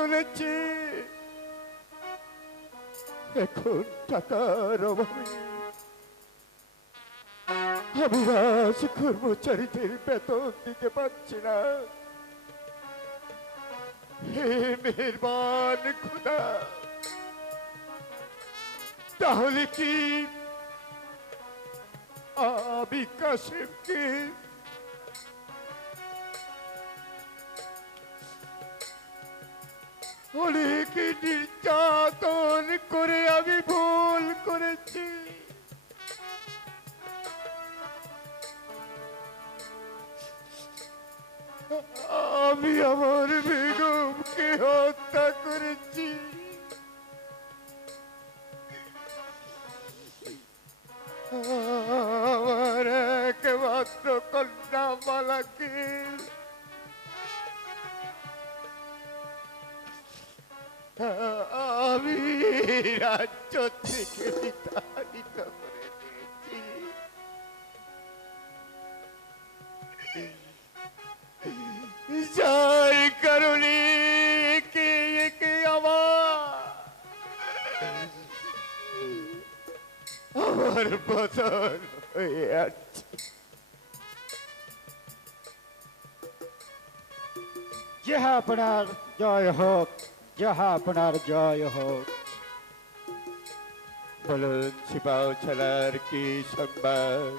চলেছে। এখন টাকার অভাবে আমি রাজ কর্মচারীদের বেতন দিতে পারছি না। হে মেহেরবান খোদা, তাহলে কি আমি কাসেমকে অনেক নির্যাতন করে আমি ভুল করেছি। আমি আমার বেগমকে হত্যা করেছি। আমার একমাত্র কন্যা মালাকে আমি রাজ্য থেকে বিতাড়িত করে দিয়েছি। যার কারণে একে একে আমার পতন হয়ে আছে। যাহা আপনার জয় হোক, যাহা আপনার জয় হোক। বলুন ছিপাও ছাড়ার কি সংবাদ?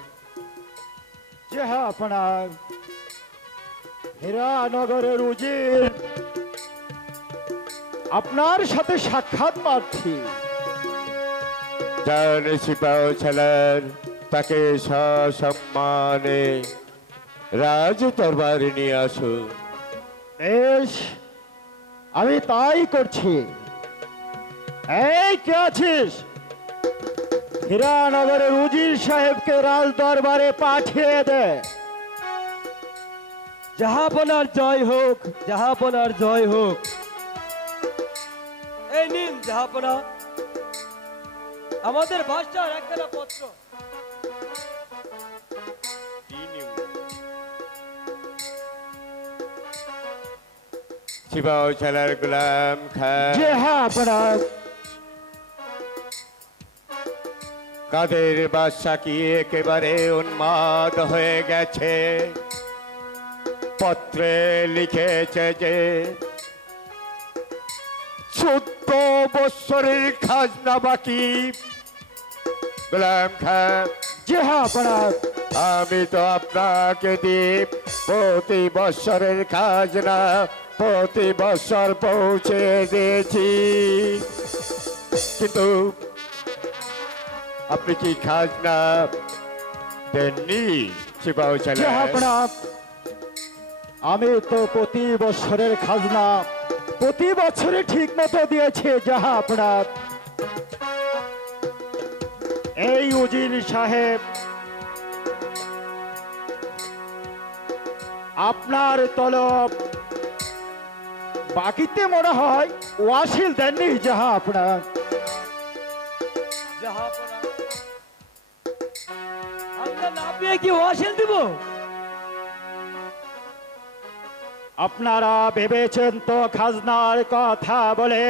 যাহা আপনার হীরানগরের উজির আপনার সাথে সাক্ষাৎ প্রার্থী। যান ছিপাও ছাড়ার তাকে সসম্মানে রাজ দরবারে নিয়ে আসুন। বেশ, আমি তাই করছি। এই কে আছিস? হীরানগরের উজির সাহেবকে রাজ দরবারে পাঠিয়ে দে। জাহাপনার জয় হোক, জাহাপনার জয় হোক। এই নিন জাহাপনা, আমাদের বাদশার একখানা পত্র। ছিপাও ছাড়ার গোলাম খান যে হ্যাঁ আপনার কাদের বাদশা কি একেবারে উন্মাদ হয়ে গেছে। পত্রে লিখেছে যে 14 বৎসরের খাজনা বাকি। গোলাম খান, যে হ্যাঁ আপনার আমি তো আপনাকে দিয়ে প্রতি বৎসরের খাজনা প্রতি বৎসর পৌঁছে দিয়েছি, কিন্তু আপনি কি খাজনা দেননি? ছিপাও যে ছাড়ার আপনার আমি তো প্রতি বছরের খাজনা প্রতি বছরে ঠিক মতো দিয়েছি। যাহা আপনার এই উজির সাহেব আপনার তলব বাকিতে মনে হয় ওয়াসিল দেননি। যাহা আপনার জাহাপনা, আমরা না পেয়ে কি ওয়াসিল দিব? আপনারা ভেবেছেন তো খাজনার কথা বলে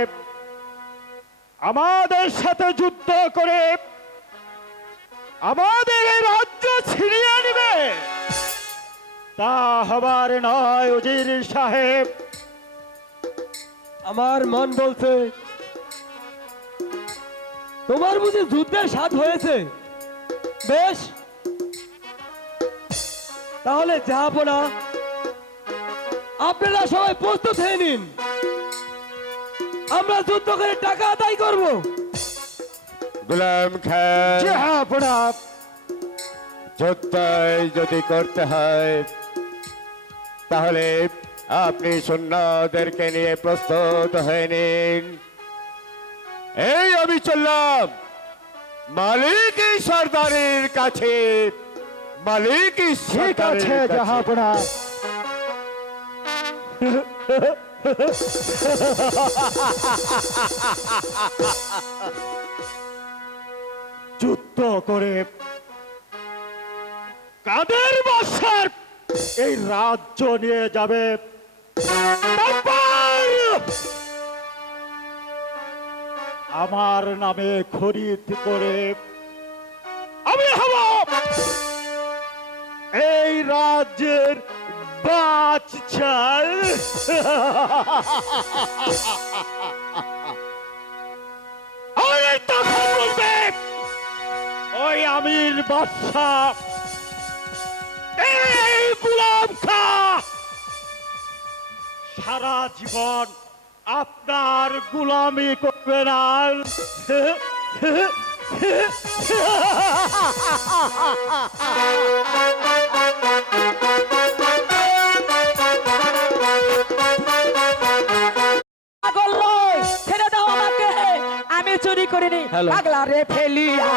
আমাদের সাথে যুদ্ধ করে আমাদের এই রাজ্য ছিনিয়ে নেবে? তা হবার নয় উজির সাহেব। আমার মন বলছে তোমার বুঝি যুদ্ধের স্বাদ হয়েছে। বেশ, তাহলে জাহাপনা আপনারা সবাই প্রস্তুত হয়ে নিন, আমরা যুদ্ধ করে টাকা আদায় করব। গোলাম খান, যে আপনার যুদ্ধই যদি করতে হয় তাহলে আপনি সৈন্যদেরকে নিয়ে প্রস্তুত হয়ে নিন। এই আমি চললাম মালিক সর্দারের কাছে। মালিক ঠিক আছে যাহা আপনার। যুদ্ধ করে কাদের বাদশার এই রাজ্য নিয়ে যাবে। তারপর আমার নামে খরিদ করে আমি হব এই রাজ্যের বাদশা। ওই তখন বলবে ওই আমির বাদশা এই গোলাম খা সারা জীবন আপনার গোলামি করবে না। পাগল নয়, ছেড়ে দাও আমাকে, আমি চুরি করিনি। পাগলা রে ফেলিয়া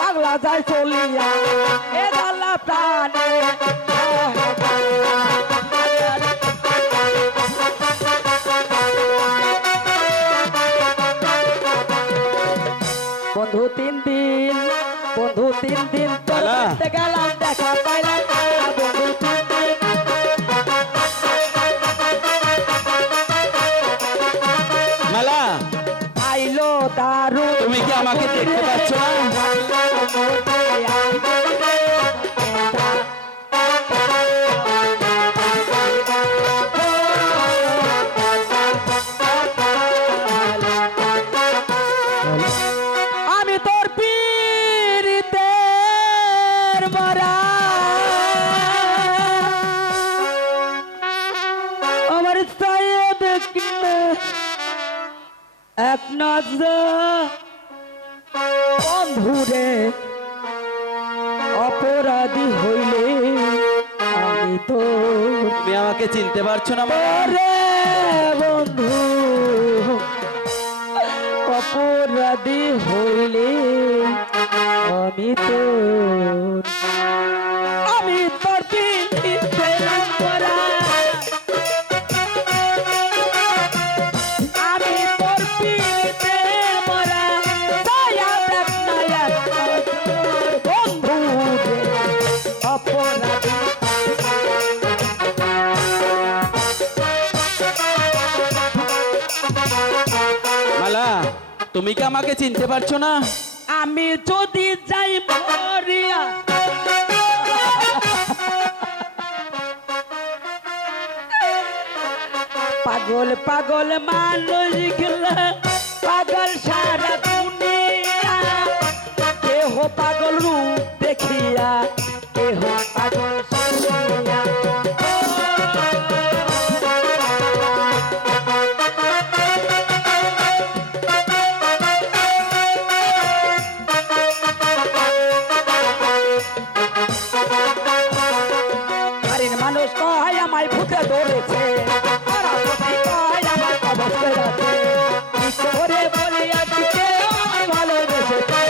পাগলা যায় চলিয়া এ গাল্লা প্রাণে বন্ধু 3 দিন তোর বাড়িতে গেলাম দেখা পাইলাম না। বন্ধু 3 দিন মালা, আইলো দারু, তুমি কি আমাকে দেখতে পাচ্ছ না? আমি তোর পীড়িতের মরা আমার সায়েদ এক নজর বন্ধুরে অপরাধী হইলে আমি তো তুমি আমাকে চিনতে পারছো না মালা? রে বন্ধু অপরাধী হইলে আমি তো তোর পীড়িতের মরা আমি তোর পীড়িতের মরা দয়া দেখ না এক বন্ধু রে অপরাধী। মালা, তুমি কি আমাকে চিনতে পারছো না? আমি যদি যাই মরিয়া পাগল পাগল মানুষ গেলা পাগল সারা দুনিয়া কেহ পাগল রূপ দেখিয়া কেহ পাগল শুনিয়া বাড়ির মানুষ কয় আমায় ভূতে ধরেছে, পাড়াপতি কয় আমার অবস্থা আছে, কি করে বলি আজকে আমায় ভালোবেসেছে।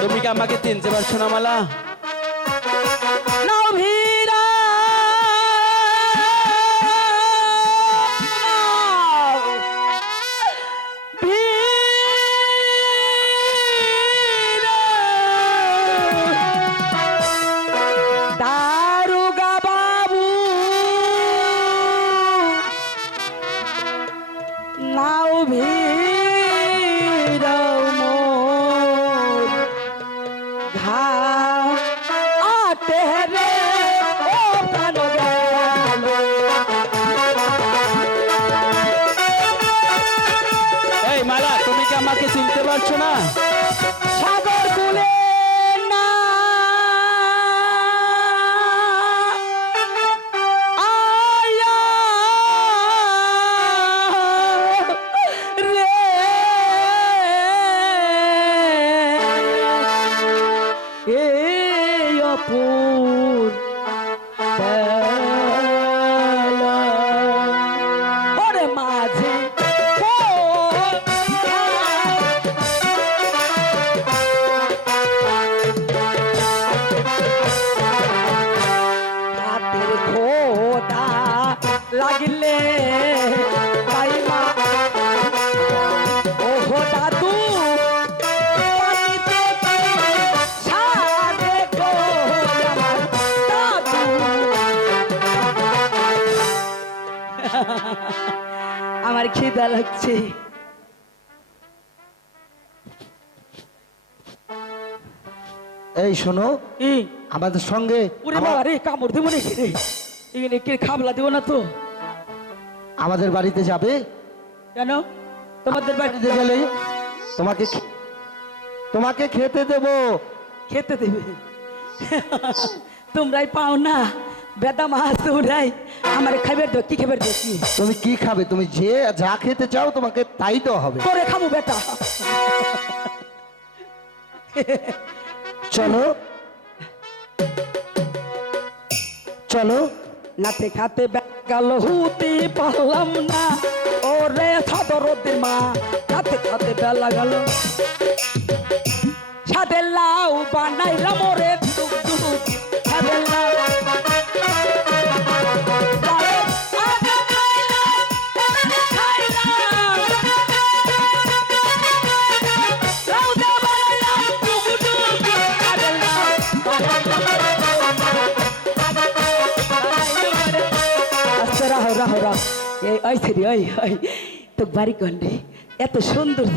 তুমি কি আমাকে চিনতে পারছো না মালা? নাও ভিড়া দারুগা বাবু নাও ভিড় মোর ঘাম আতে রে ও প্রাণ গেল। এই মালা, তুমি কি আমাকে চিনতে পারছো না? সাগর কুলে না আয়া রে এই অপুর বেলা ওরে মাঝে হাতের খোদা লাগলে পাইমা ওহো দাদু পানিতে সারে গো আমার দাদু। আমার খিদা লাগছে, এই শোনো, ই আমাদের সঙ্গে ওরে বাবা রে, কামড় দেবো নাকি রে? এখানে কে খাবলা দেবো না তো? আমাদের বাড়িতে যাবে। কেন তোমাদের বাড়িতে বাড়িতে গেলে তোমাকে তোমাকে খেতে দেব। খেতে দেবে? তোমরাই পাও না বেদা মাছ, তোমরাই আমার খাবার দো। কি খাবার দো? কি তুমি কি খাবে? তুমি যে যা খেতে চাও তোমাকে তাই তো হবে। করে খাবো বেটা। চলো চলো। নাতে খাতে গেল হুতে পারলাম না, ওরে সাদরদের মা। নাতে খাতে বেলা গেল, সাদে লাউ বানাইলাম ওরে দুক দুক। সাদে লাউ আগে খাইলাম, আগে খাইলাম। লাউ দে বানাইলাম দুক দুক। সাদে লাউ আচ্ছা, রাহো রাহো রাহো। এই ওই সেরি, ওই ওই তো বাড়ি কন্ডে এত সুন্দর।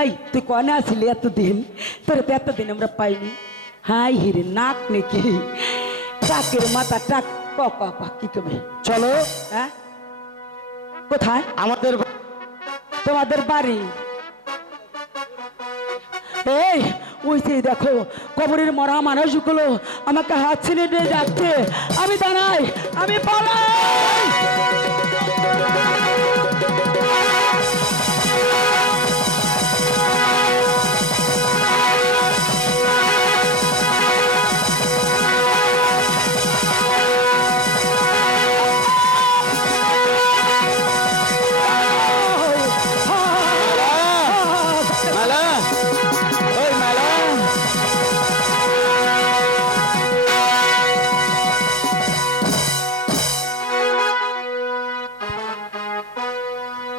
ওই তুই কনে আসলি এতদিন? তোর তো এতদিন আমরা পাইনি। হাই হিরে নাক নাকি টাকের মাথা টাক। ক ক ক কি কবে? চলো হ্যাঁ কোথায় আমাদের তোমাদের বাড়ি? এই ওই যে দেখো কবরের মরা মানুষগুলো আমাকে হাত ছিনে দিয়ে যাচ্ছে। আমি দাঁড়াই, আমি পালাই।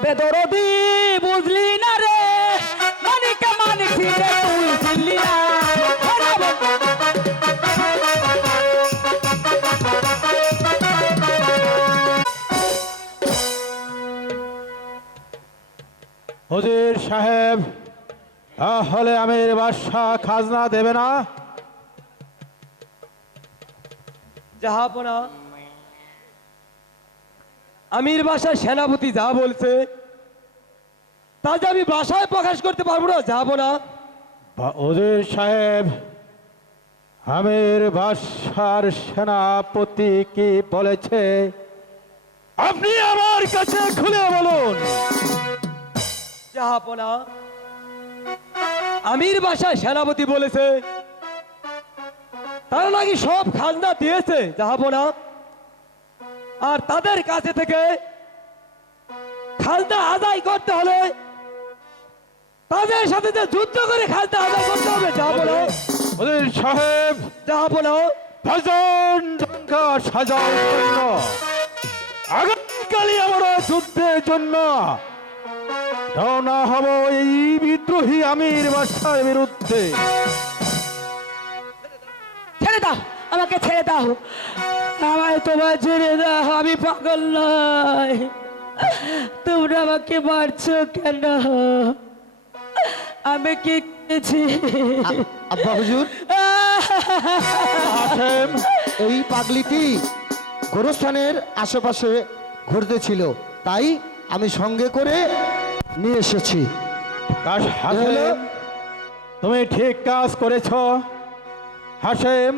বেদরদি বুঝলি না রে, মানিকা মানিক রে তুই চিনলি না। হুজুর সাহেব, তাহলে আমির বাদশাহ খাজনা দেবে না? জাহাপনা, আমির বাসায় সেনাপতি যা বলছে তা যে আমি বাসায় প্রকাশ করতে পারবো না, জাহাপনা। হুজুর সাহেব, আমির বাদশার সেনাপতি কি বলেছে আপনি আমার কাছে খুলে বলুন। জাহাপনা, আমির বাসায় সেনাপতি বলেছে তারা নাকি সব খাজনা দিয়েছে, জাহাপনা। আর তাদের কাছে থেকে খাজনা আদায় করতে হলে তাদের সাথে যে যুদ্ধ করে খাজনা আদায় করতে হবে, জাহাপনা। হুজুর সাহেব, জাহাপনা, ভজন জঙ্কা সাজার জন্য আগামীকালই আমরা যুদ্ধের জন্য রওনা হব এই বিদ্রোহী আমির বাদশার বিরুদ্ধে। ছেড়ে দাও, আমাকে ছেড়ে দাও। আমায় তোমার ছেড়ে দাও, আমি পাগল নয়। তোমরা আমাকে মারছো কেন? আমি কি করেছি? আব্বা হুজুর, হাসেম, এই পাগলিটি গোরস্থানের আশেপাশে ঘুরতেছিল, তাই আমি সঙ্গে করে নিয়ে এসেছি। হাসেম, তুমি ঠিক কাজ করেছ। হাসেম,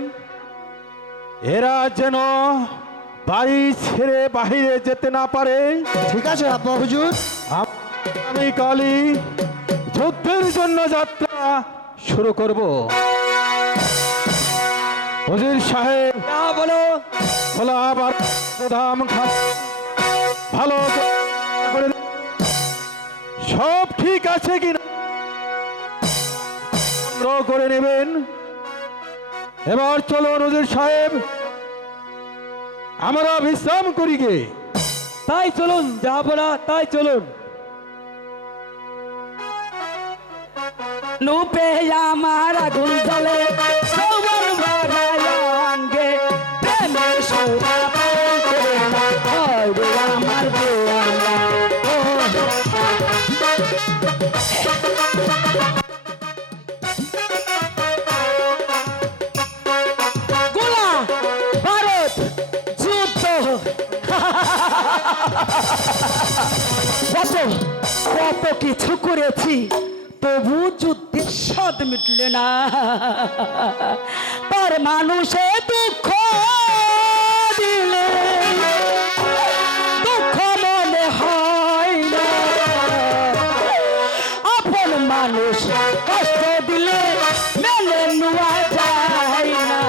এরা যেন বাড়ি ছেড়ে বাহিরে যেতে না পারে। ঠিক আছে আব্বা হুজুর। আমি কালই যুদ্ধের জন্য যাত্রা শুরু করব। হুজুর সাহেব, বলো। খোলা আবার দাম ভালো করে সব ঠিক আছে কিনা করে নেবেন। এবার চলুন হুজুর সাহেব, আমরা বিশ্রাম করি গে। তাই চলুন জাহাপনা, তাই চলুন। নুপে আমার আগুন জ্বলে সৌবন ভরায় অঙ্গে, প্রেমের সৌরা পান করে না হয় রে আমার বেয়ানা। ও কত কিছু করেছি, তবু যুদ্ধের স্বাদ মিটলে না। পর মানুষে দুঃখ দিলে দুঃখ মনে হয় না, আপন মানুষ কষ্ট দিলে মেনে নেওয়া যায় না।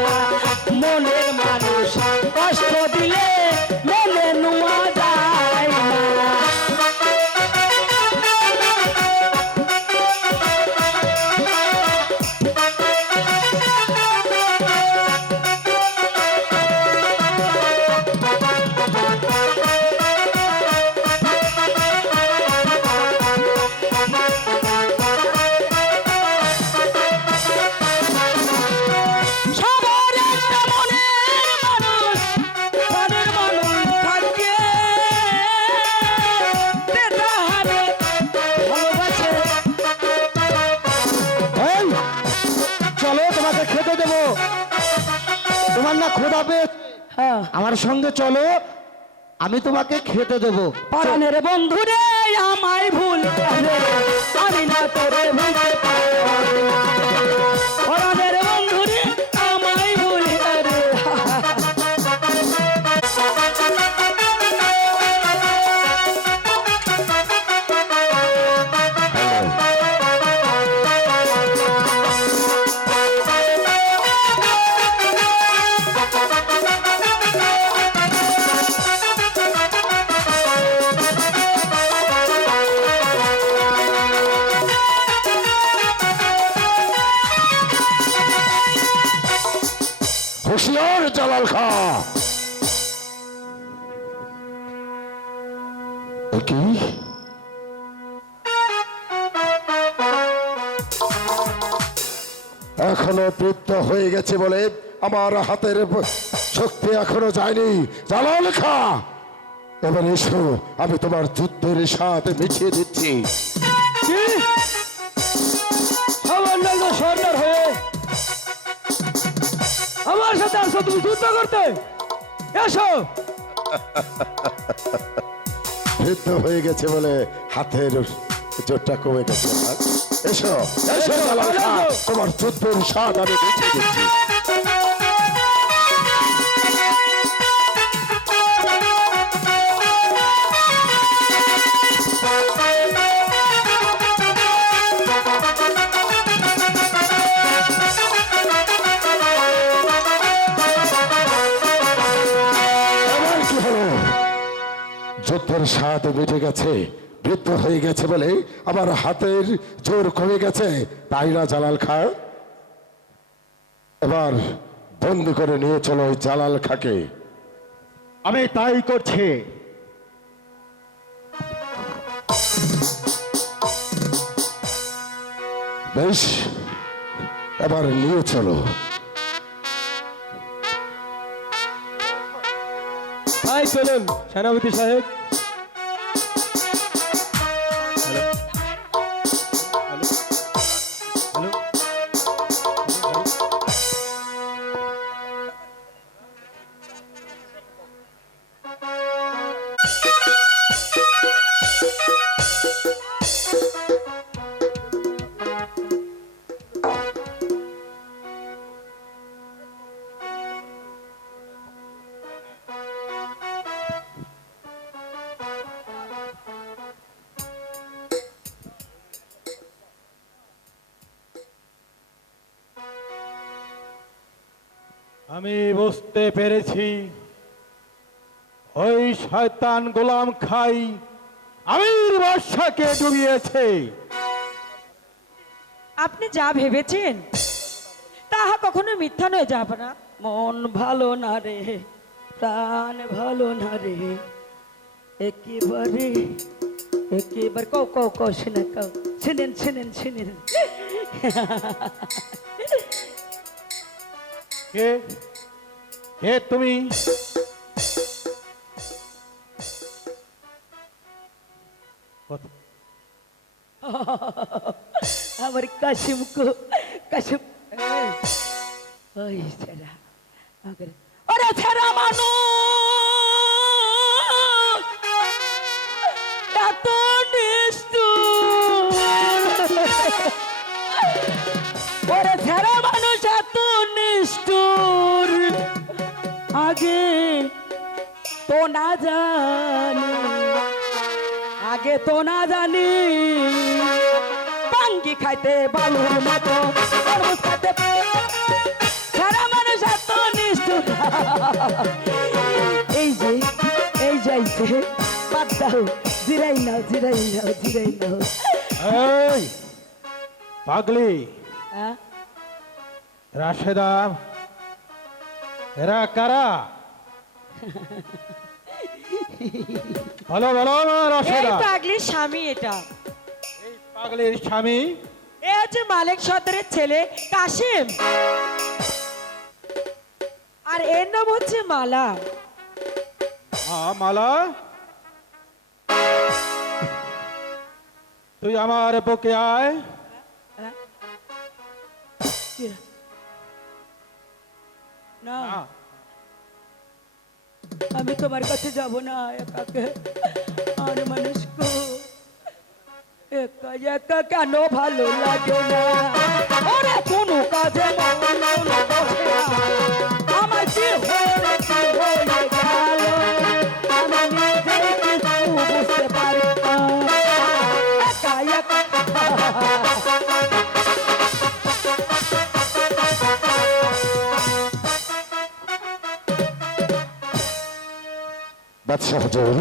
মনের মানুষ কষ্ট দিলে মেনে নেওয়া যায় না। সবার একটা মনের মানুষ, মনের মানুষ থাকে, যেটা হারে ভালোবাসে। এই, চলো তোমাকে খেতে দেবো। তোমার না ক্ষুধা পেয়েছে? হ্যাঁ, আমার সঙ্গে চলো, আমি তোমাকে খেতে দেবো। পরাণের বন্ধু রে আমায় ভুল করে, আমি না তোরে ভুলতে পারি না। পরাণের বন্ধু রে আমায় ভুল করে। হুঁশিয়ার জালাল খা, কি এখনো বৃদ্ধ হয়ে গেছে বলে আমার হাতের শক্তি এখনো যায়নি। জালাল খা, এবার এসো, আমি তোমার যুদ্ধের সাথে মিশিয়ে দিচ্ছি। কি সামান্য একজন সর্দার হয়ে আমার সাথে আসো তুমি যুদ্ধ করতে? এসো। বৃদ্ধ হয়ে গেছে বলে হাতের জোরটা কমে গেছে আমার। এসো এসো জালাল খা, তোমার যুদ্ধের স্বাদ আমি মিশিয়ে দিচ্ছি। এবার কি হলো? যুদ্ধের স্বাদ বেড়ে গেছে, বৃদ্ধ হয়ে গেছে বলে আমার হাতের জোর কমে গেছে, তাই না জালাল খা? এবার বন্দি করে নিয়ে চলো ওই জালাল খাকে। আমি তাই করছি। বেশ, এবার নিয়ে চলো। তাই চলুন সেনাপতি সাহেব। আমি বুঝতে পেরেছি ওই শয়তান গোলাম খাই আমির বাদশাকে ডুবিয়েছে। আপনি যা ভেবেছেন তাহা কখনো মিথ্যা নয় যাব না। মন ভালো না রে, প্রাণ ভালো না রে, একেবারে একেবারে কও কও কও শুনে কও, শুনেন শুনেন শুনেন। কে কে তুমি? আমার কাশিম কো কাশিম, ওই ছেড়া ওরে ছেড়া মানুষ এত ওরে ছেড়া মানুষ এত নিষ্ঠুর আগে তো না জানি, আগে তো না জানি পাঙ্গি খাইতে বালুর মতো তরমুজ খাইতে ছেড়া মানুষ এত নিষ্ঠুর। এই যে বাদ দাও, জিরাই নাও জিরাই নাও জিরাই নাও। এই পাগলি হ্যাঁ? রাশেদা, এরা কারা? বলো বলো এই রাশেদা। পাগলির স্বামী এটা। এই পাগলির স্বামী? এ হচ্ছে মালিক সর্দারের ছেলে কাশিম, আর এর নাম হচ্ছে মালা। মালা, তুই আমার বুকে আয়। না আমি তোমার কাছে যাব না একাকে, আর মানুষ গো একা একা কেন ভালো লাগে না, ওরে কোনো কাজে মন বসে না, আমার কি হয়ে গেল আমি নিজেই কিছু বুঝতে পারি না, একা একা। বাদশাহ হুজুর,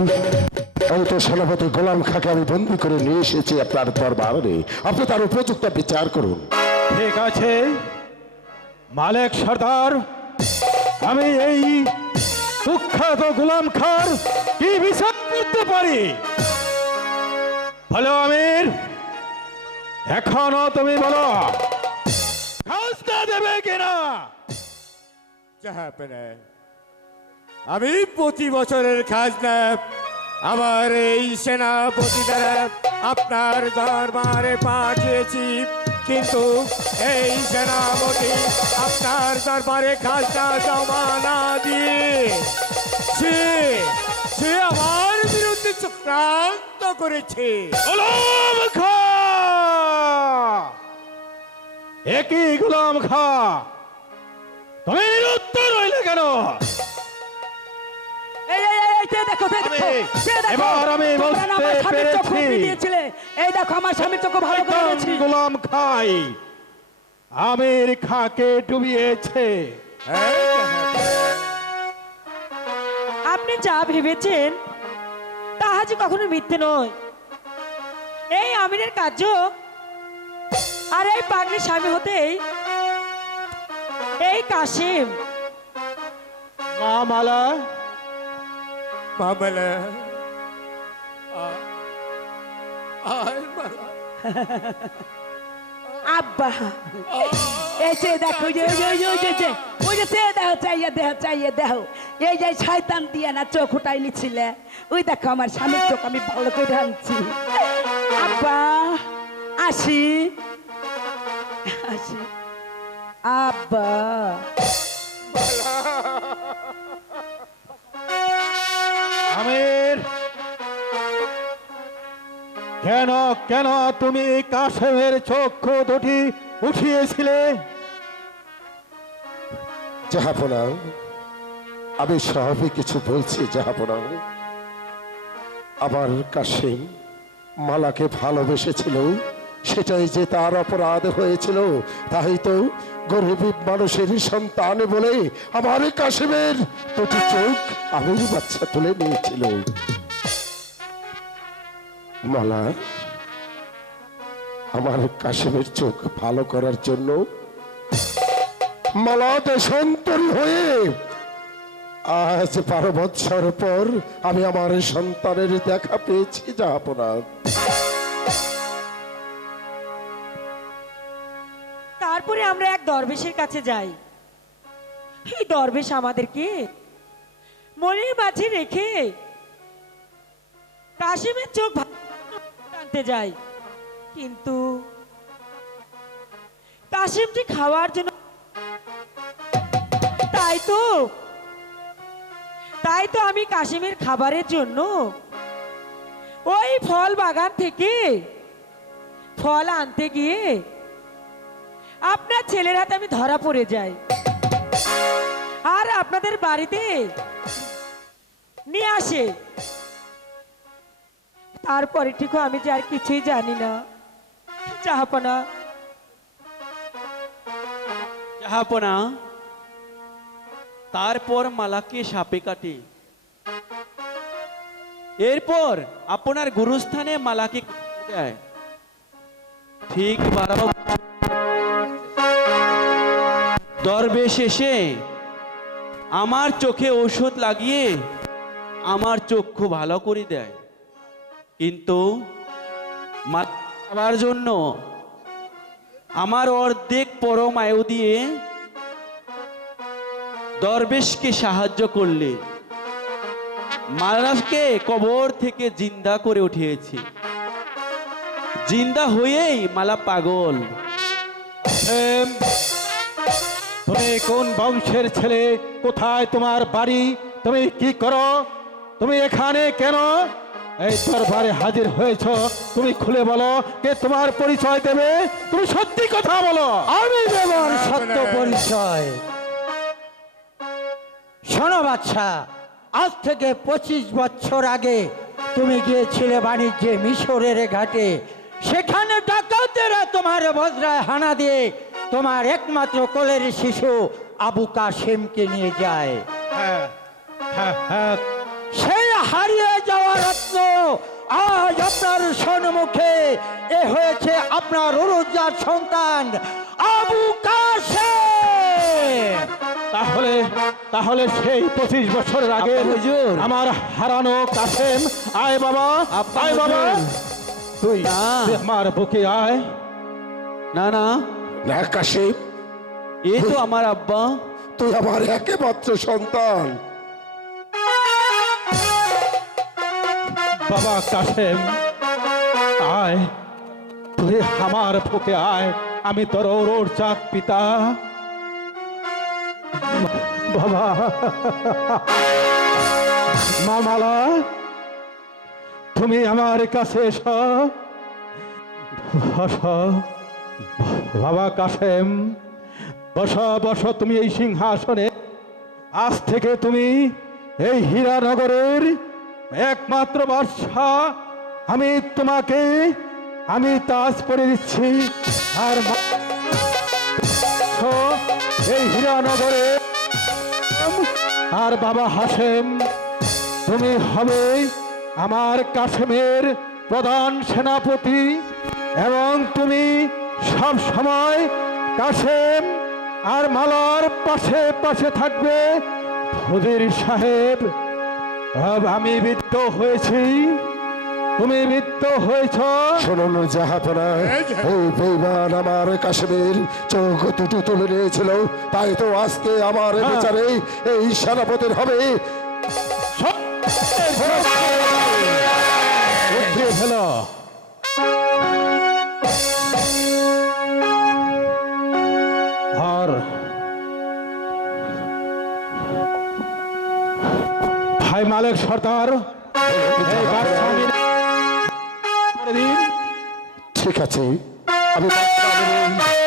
আমি তো সেনাপতি গোলাম খাঁকে আমি বন্দি করে নিয়ে এসেছি আপনার দরবারে, আপনি তার উপযুক্ত বিচার করুন। ঠিক আছে মালিক সর্দার, আমি এই কুখ্যাত গোলাম খাঁর কি বিচার করতে পারি? বলো আমির, এখনো তুমি বলো খাজনা দেবে কিনা? আমি প্রতি বছরের খাজনা আমার এই সেনাপতি দ্বারা আপনার দরবারে পাঠিয়েছি, কিন্তু এই সেনাপতি আপনার দরবারে খাজনা জমা না দিয়ে সে আমার বিরুদ্ধে চক্রান্ত করেছে। গোলাম খাঁ, একই গোলাম খাঁ, তুমি নিরুত্তর রইলে কেন? এবার আমি বুঝতে পেরেছি, এই দেখো আমার স্বামীর চোখ ভালো করে একদম দিয়েছি। গোলাম খাই আমির খাঁকে ডুবিয়েছে। আপনি যা ভেবেছেন তাহা যে কখনো মিথ্যে নয়। এই আমিরের কার্য আর এই পাগলির স্বামী হতেই এই কাশিম। মা মালা, মামলা আব্বা এই যে দেখো চাইয়ে দেখো এই যে শয়তান দিয়ে না চোখ উঠাই নিছিলে, ওই দেখো আমার স্বামীর চোখ আমি ভালো করে আনছি। আব্বা আসি আসি আব্বা। আমির, কেন কেন তুমি কাশেমের চক্ষু দুটি উঠিয়েছিলে? জাহাপনা, আমি স্বাভাবিক কিছু বলছি জাহাপনা। আমার কাশিম মালাকে ভালোবেসেছিল, সেটাই যে তার অপরাধ হয়েছিল, তাই তো গরিব মানুষের সন্তান বলে আমার কাশিমের দুটি চোখ আমির বাচ্চা তুলে নিয়েছিল। মালা, আমার কাশিমের চোখ ভালো করার জন্য মালা দেশান্তরী হয়ে আজ 12 বৎসর পর আমি আমার সন্তানের দেখা পেয়েছি জাহাপনা। তারপরে আমরা এক দরবেশের কাছে যাই। এই দরবেশ আমাদেরকে মনের মাঝে রেখে কাশিমের চোখ টানতে যায়, কিন্তু কাশিমটি খাওয়ার জন্য তাই তো আমি কাশিমের খাবারের জন্য ওই ফল বাগান থেকে ফল আনতে গিয়ে আপনার ছেলের হাতে আমি ধরা পড়ে যাই আর আপনাদের বাড়িতে নিয়ে আসে, তারপরে ঠিক আমি যে আর কিছুই জানি না। জাহাপনা, জাহাপনা, তারপর মালাকে সাপে কাটে, এরপর আপনার গুরুস্থানে মালাকে দেয়। ঠিক 12 দরবেশ এসে আমার চোখে ঔষধ লাগিয়ে আমার চক্ষু ভালো করে দেয়, কিন্তু মালার জন্য আমার অর্ধেক পরম আয়ু দিয়ে দরবেশকে সাহায্য করলে মালাকে কবর থেকে জিন্দা করে উঠিয়েছি। জিন্দা হয়েই মালা পাগল। তুমি কোন বংশের ছেলে? কোথায় তোমার বাড়ি? তুমি কি করো? তুমি এখানে কেন এই দরবারে হাজির হয়েছ? তুমি খুলে বলো, কে তোমার পরিচয় দেবে? তুমি সত্যি কথা বলো। আমি দেবার সত্য পরিচয়। শোনো বাচ্চা, আজ থেকে 25 বছর আগে তুমি গিয়েছিলে বাণিজ্যে মিশরের ঘাটে। সেখানে ডাকাতেরা তোমার বজ্রায় হানা দিয়ে তোমার একমাত্র কোলের শিশু আবু কাসেমকে নিয়ে যায়। হ্যাঁ হ্যাঁ হ্যাঁ, সেই হারিয়ে যাওয়া রত্ন আজ আপনার সম্মুখে এ হয়েছে আপনার রোজার সন্তান আবু কাসেম। তাহলে তাহলে সেই 25 বছরের আগে আব্বা হুজুর। আমার হারানো কাসেম, আয় বাবা, আব্বা আয় বাবা, হুজুর। তুই না। তুই আমার বুকে আয়। না না, না কাশিম, এই তো আমার আব্বা। তুই আমার একমাত্র সন্তান। বাবা কাসেম, আয়, তুই আমার বুকে আয়। আমি তোর রোজাক পিতা। বাবা, মা মালা, তুমি আমার কাছে এসো। বসো বাবা কাসেম, বসো বসো তুমি এই সিংহাসনে। আজ থেকে তুমি এই হীরানগরের একমাত্র বাদশা। আমি তোমাকে আমি তাজ পরে দিচ্ছি। আর এই হীরানগরে আর বাবা হাসেম, তুমি হবে আমার কাসেমের প্রধান সেনাপতি, এবং তুমি সব সময় কাসেম আর মালার পাশে পাশে থাকবে। ফজির সাহেব, আমি বৃদ্ধ হয়েছি, তুমি বৃদ্ধ হয়েছ। শুনুন জাহাপনা, এই বেঈমান আমার কাশ্মীর চোখ দুটো তুলে নিয়েছিল, তাই তো আজকে আমার বিচারে এই সেনাপতির হবে। উঠিয়ে ফেলো। আর ভাই মালিক সর্দার, এই বাদশা করে দিন। ঠিক আছে, আমি বাদশা বলে